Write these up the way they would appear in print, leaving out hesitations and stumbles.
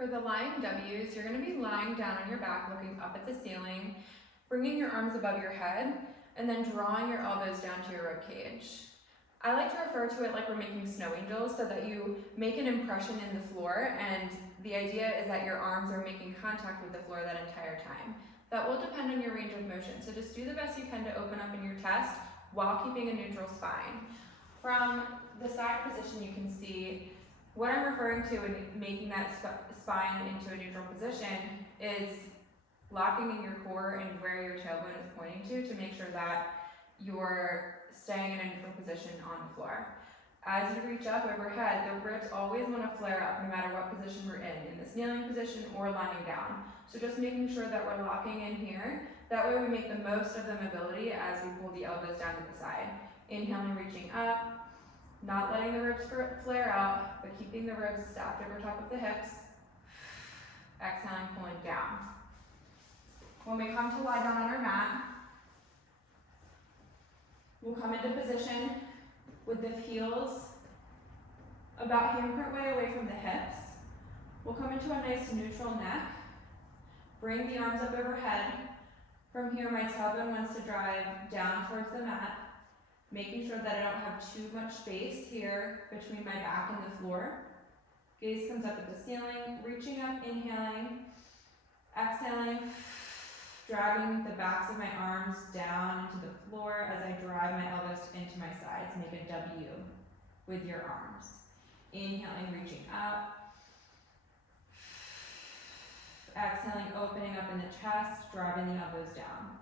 For the lying W's, you're going to be lying down on your back, looking up at the ceiling, bringing your arms above your head, and then drawing your elbows down to your rib cage. I like to refer to it like we're making snow angels, so that you make an impression in the floor, and the idea is that your arms are making contact with the floor that entire time. That will depend on your range of motion, so just do the best you can to open up in your chest while keeping a neutral spine. From the side position, you can see what I'm referring to in making that spine into a neutral position is locking in your core and where your tailbone is pointing to make sure that you're staying in a neutral position on the floor. As you reach up overhead, the ribs always want to flare up no matter what position we're in this kneeling position or lying down. So just making sure that we're locking in here. That way we make the most of the mobility as we pull the elbows down to the side. Inhaling, reaching up, not letting the ribs flare out, but keeping the ribs stacked over top of the hips. Exhaling, pulling down. When we come to lie down on our mat, we'll come into position with the heels about handprint way away from the hips. We'll come into a nice neutral neck. Bring the arms up overhead. From here, my tailbone wants to drive down towards the mat, making sure that I don't have too much space here between my back and the floor. Gaze comes up at the ceiling, reaching up, inhaling, exhaling, dragging the backs of my arms down into the floor as I drive my elbows into my sides. Make a W with your arms. Inhaling, reaching up. Exhaling, opening up in the chest, driving the elbows down.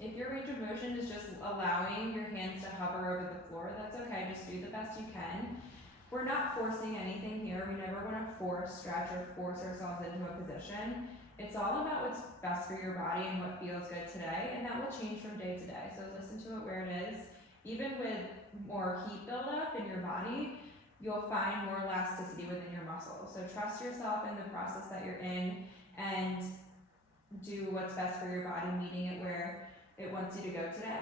If your range of motion is just allowing your hands to hover over the floor, that's okay, just do the best you can. We're not forcing anything here. We never want to force, stretch, or force ourselves into a position. It's all about what's best for your body and what feels good today, and that will change from day to day. So listen to it where it is. Even with more heat buildup in your body, you'll find more elasticity within your muscles. So trust yourself in the process that you're in and do what's best for your body, meeting it where it wants you to go today.